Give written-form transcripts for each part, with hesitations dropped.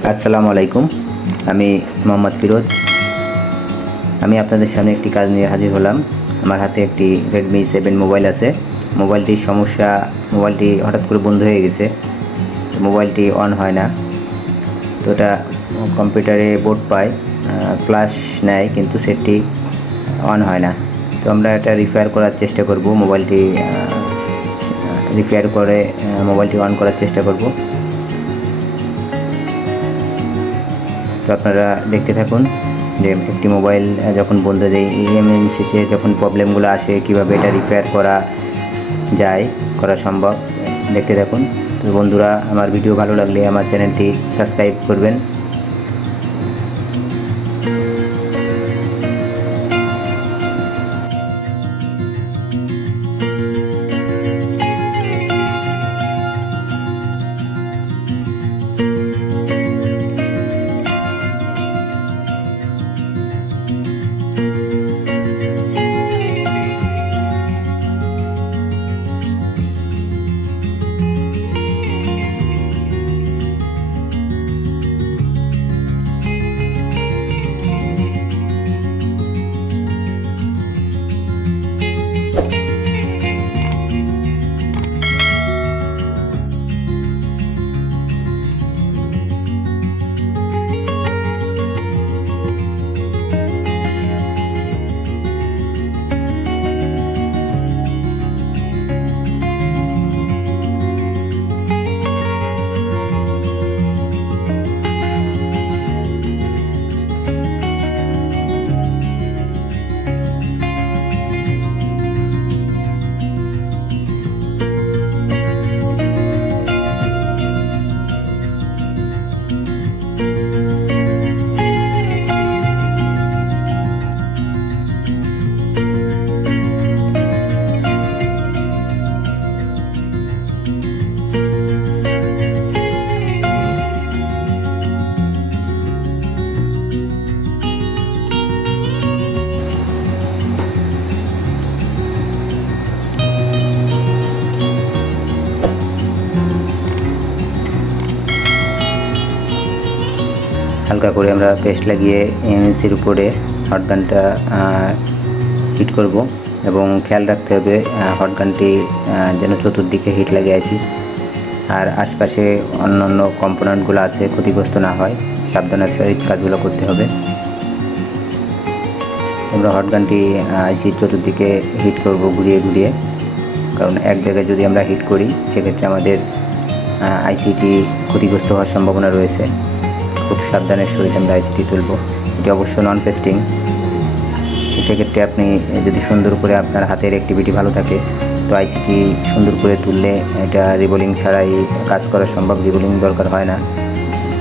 আসসালামু আলাইকুম। আমি মোহাম্মদ ফিরোজ। আমি আপনাদের সামনে একটি কাজ নিয়ে হাজির হলাম। আমার হাতে একটি Redmi 7 মোবাইল আছে। মোবাইলটির সমস্যা, মোবাইলটি হঠাৎ করে বন্ধ হয়ে গেছে, মোবাইলটি অন হয় না। তো এটা কম্পিউটারে বোর্ড পায়, ফ্ল্যাশ নেয়, কিন্তু সেটটি অন হয় না। তো আমরা এটা রিপেয়ার করার চেষ্টা করব, মোবাইলটি রিপেয়ার করে মোবাইলটি অন করার চেষ্টা করব। তো আপনারা দেখতে থাকুন যে একটি মোবাইল যখন বন্ধ হয়ে যায়, এমএনসিতে যখন প্রবলেমগুলো আসে, কীভাবে এটা রিপেয়ার করা সম্ভব, দেখতে থাকুন। তো বন্ধুরা, আমার ভিডিও ভালো লাগলে আমার চ্যানেলটি সাবস্ক্রাইব করবেন। হালকা করে আমরা পেস্ট লাগিয়ে এমএমসির উপরে হট গানটা হিট করব, এবং খেয়াল রাখতে হবে হট গানটি যেন চতুর্দিকে হিট লাগে আছি, আর আশপাশে অন্য কম্পোনেন্টগুলো আছে ক্ষতিগ্রস্ত না হয়। সাবধানের সহিত কাজগুলো করতে হবে। আমরা হট গানটি আইসির চতুর্দিকে হিট করব ঘুরিয়ে ঘুরিয়ে, কারণ এক জায়গায় যদি আমরা হিট করি সেক্ষেত্রে আমাদের আইসিটি ক্ষতিগ্রস্ত হওয়ার সম্ভাবনা রয়েছে। খুব সাবধানের সহিত আমরা আইসিটি তুলব। এটি অবশ্য নন পেস্টিং, তো সেক্ষেত্রে আপনি যদি সুন্দর করে আপনার হাতের অ্যাক্টিভিটি ভালো থাকে, তো আইসিটি সুন্দর করে তুললে এটা রিবোলিং ছাড়াই কাজ করা সম্ভব। রিবোলিং দরকার হয় না,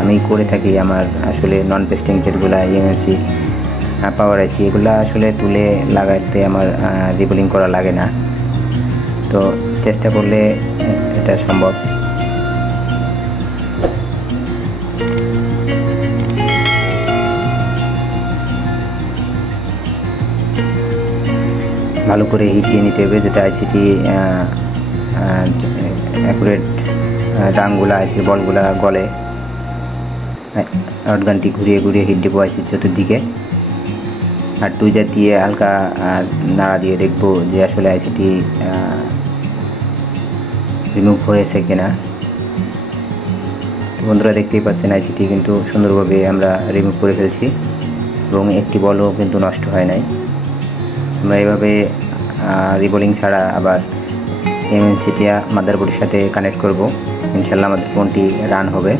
আমি করে থাকি। আমার আসলে নন পেস্টিং যেগুলো এমএমসি পাওয়ার আইসি, এগুলো আসলে তুলে লাগাতে আমার রিবোলিং করা লাগে না। তো চেষ্টা করলে এটা সম্ভব। ভালো করে হিট দিয়ে নিতে হবে, যাতে আইসিটি অ্যাকুরেট ডাংগুলা, আইসির বলগুলা গলে। হট গানটি ঘুরিয়ে ঘুরিয়ে হিট দেবো আইসির চতুর্দিকে, আর টুইজার দিয়ে হালকা নাড়া দিয়ে দেখবো যে আসলে আইসিটি রিমুভ হয়েছে কিনা। তো বন্ধুরা, দেখতেই পাচ্ছেন আইসিটি কিন্তু সুন্দরভাবে আমরা রিমুভ করে ফেলছি, এবং একটি বলও কিন্তু নষ্ট হয় নাই। আমরা এভাবে রিবোলিং ছাড়া আবার এমএমসিটি মাদারবোর্ডের সাথে কানেক্ট করব। ইনশাল্লাহ আমাদের ফোনটি রান হবে।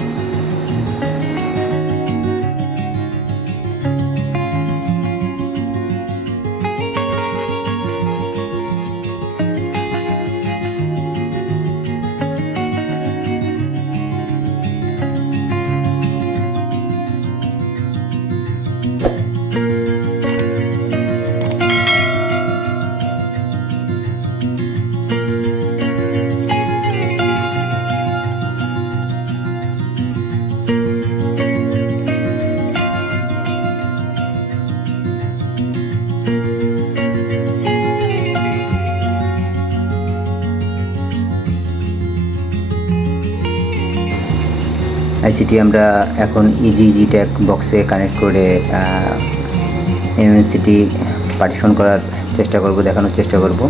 আইসিটি আমরা এখন ইজি ট্যাগ বক্সে কানেক্ট করে এমএমসিটি পার্টিশন করার চেষ্টা করব, দেখানোর চেষ্টা করব।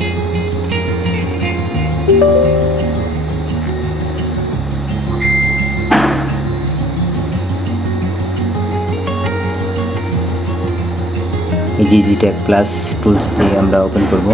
ইজি ট্যাগ প্লাস টুলসটি আমরা ওপেন করব।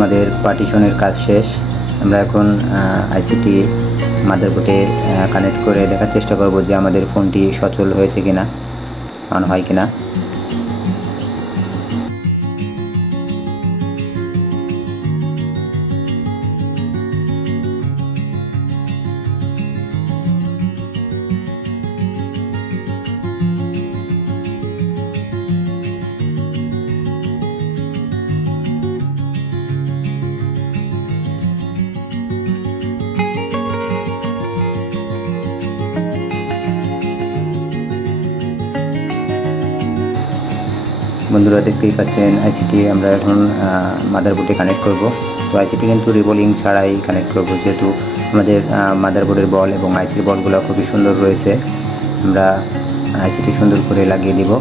আমাদের পার্টিশনের কাজ শেষ। আমরা এখন আইসিটি মাদারবোর্ডে কানেক্ট করে দেখার চেষ্টা করব যে আমাদের ফোনটি সচল হয়েছে কিনা, অন হয় কিনা। বন্ধুরা দেখতেই পাচ্ছেন আইসিটি আমরা এখন মাদারবোর্ডে কানেক্ট করব। তো আইসিটি কিন্তু রিবোলিং ছাড়াই কানেক্ট করব, যেহেতু আমাদের মাদারবোর্ডের বল এবং আইসির বলগুলো খুবই সুন্দর রয়েছে। আমরা আইসিটি সুন্দর করে লাগিয়ে দিব।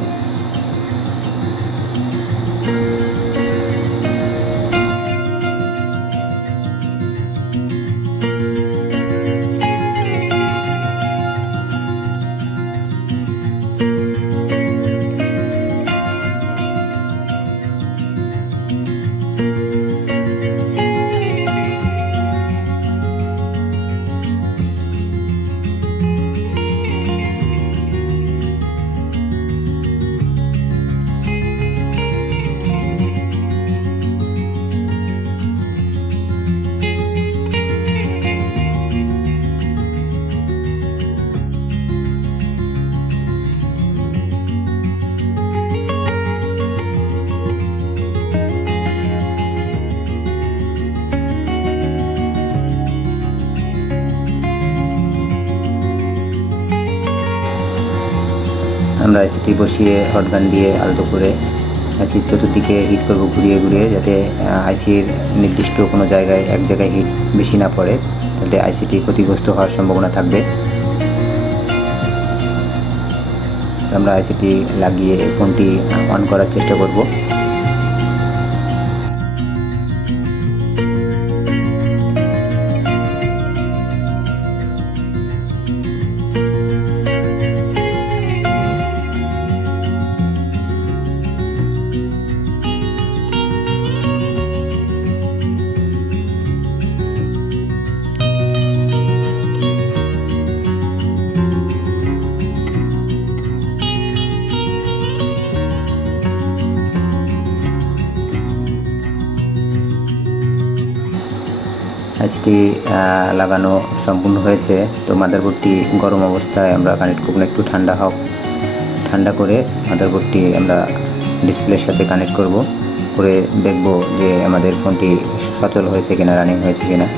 আমরা আইসিটি বসিয়ে হটগান দিয়ে আলতো করে আইসির চতুর্দিকে হিট করব ঘুরিয়ে ঘুরিয়ে, যাতে আইসির নির্দিষ্ট কোনো জায়গায় এক জায়গায় হিট বেশি না পড়ে, তাতে আইসিটি ক্ষতিগ্রস্ত হওয়ার সম্ভাবনা থাকবে। আমরা আইসিটি লাগিয়ে ফোনটি অন করার চেষ্টা করব। আইসিটি লাগানো সম্পূর্ণ হয়েছে। তো মাদারবোর্ডটি গরম অবস্থায় আমরা কানেক্ট করব, একটু ঠান্ডা করে মাদারবোর্ডটি আমরা ডিসপ্লের সাথে কানেক্ট করে দেখব যে আমাদের ফোনটি সচল হয়েছে কিনা, রানিং হয়েছে কিনা।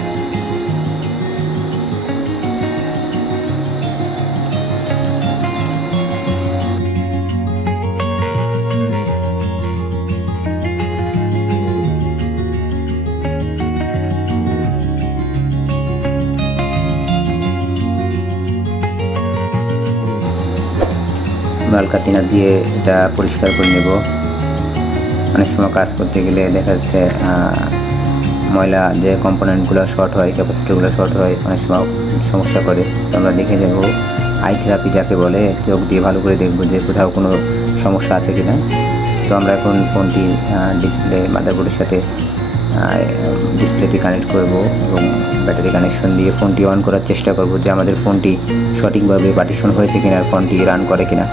হালকা তিনার দিয়ে এটা পরিষ্কার করে নেব। অনেক সময় কাজ করতে গেলে দেখা যাচ্ছে ময়লা যে কম্পোনেন্টগুলো শর্ট হয়, ক্যাপাসিটরগুলো শর্ট হয়, অনেক সময় সমস্যা করে। তো আমরা দেখে নেব, আই থেরাপি যাকে বলে, চোখ দিয়ে ভালো করে দেখব যে কোথাও কোনো সমস্যা আছে কিনা। তো আমরা এখন ফোনটি ডিসপ্লে মাদারবোর্ডের সাথে ডিসপ্লেটি কানেক্ট করব এবং ব্যাটারি কানেকশন দিয়ে ফোনটি অন করার চেষ্টা করব যে আমাদের ফোনটি সঠিকভাবে পার্টিশন হয়েছে কিনা, আর ফোনটি রান করে কিনা।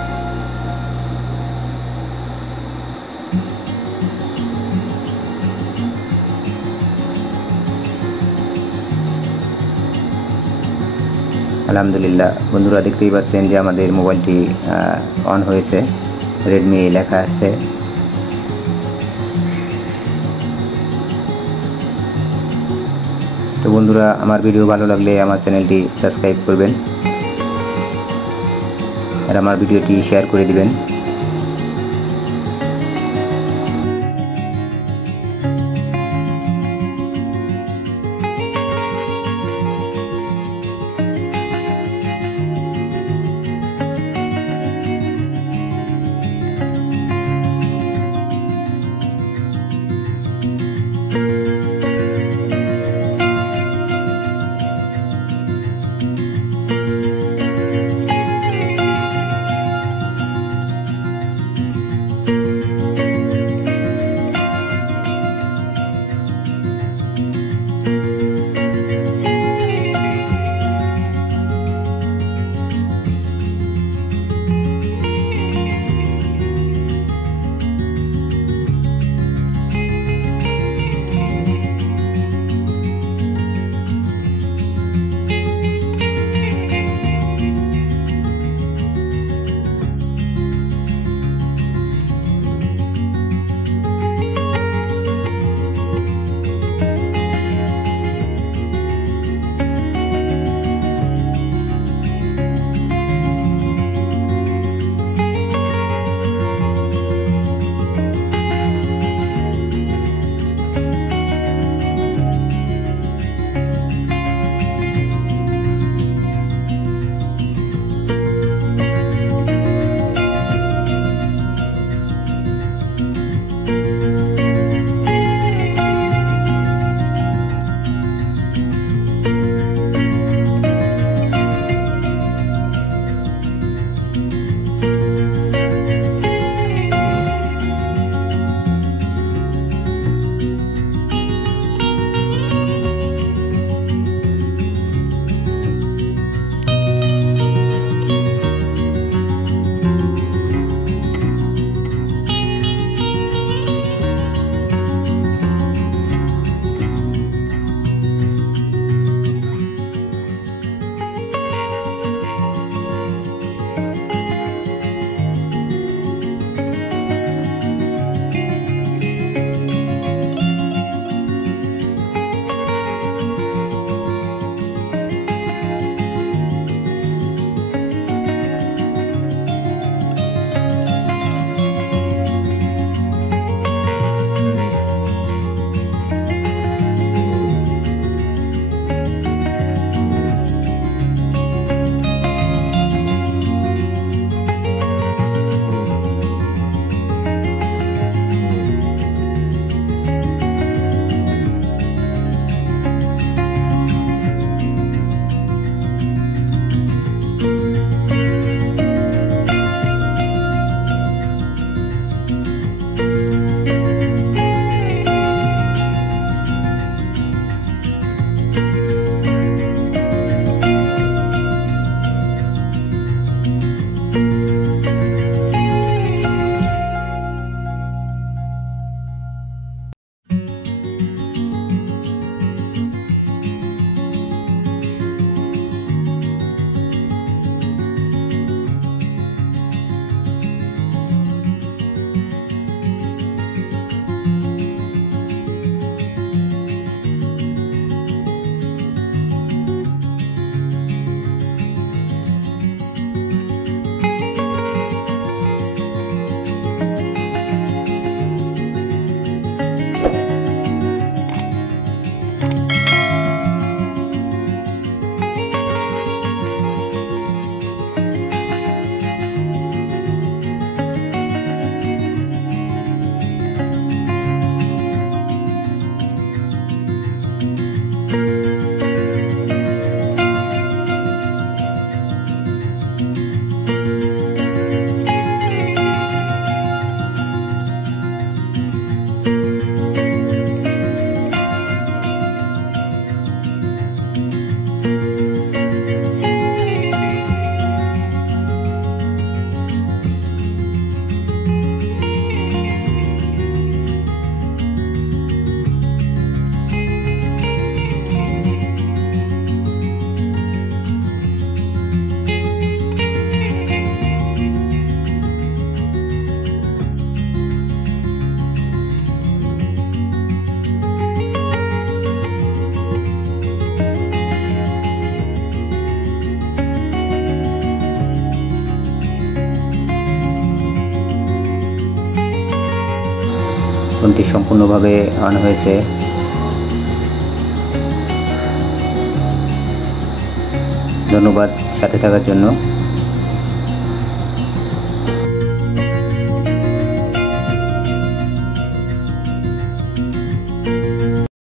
আলহামদুলিল্লাহ বন্ধুরা দেখতেই পাচ্ছেন যে আমাদের মোবাইলটি অন হয়েছে, রেডমি লেখা আসছে। তো বন্ধুরা আমার ভিডিও ভালো লাগলে আমার চ্যানেলটি সাবস্ক্রাইব করবেন আর আমার ভিডিওটি শেয়ার করে দিবেন। ফোনটি সম্পূর্ণভাবে অন হয়েছে। ধন্যবাদ সাথে থাকার জন্য।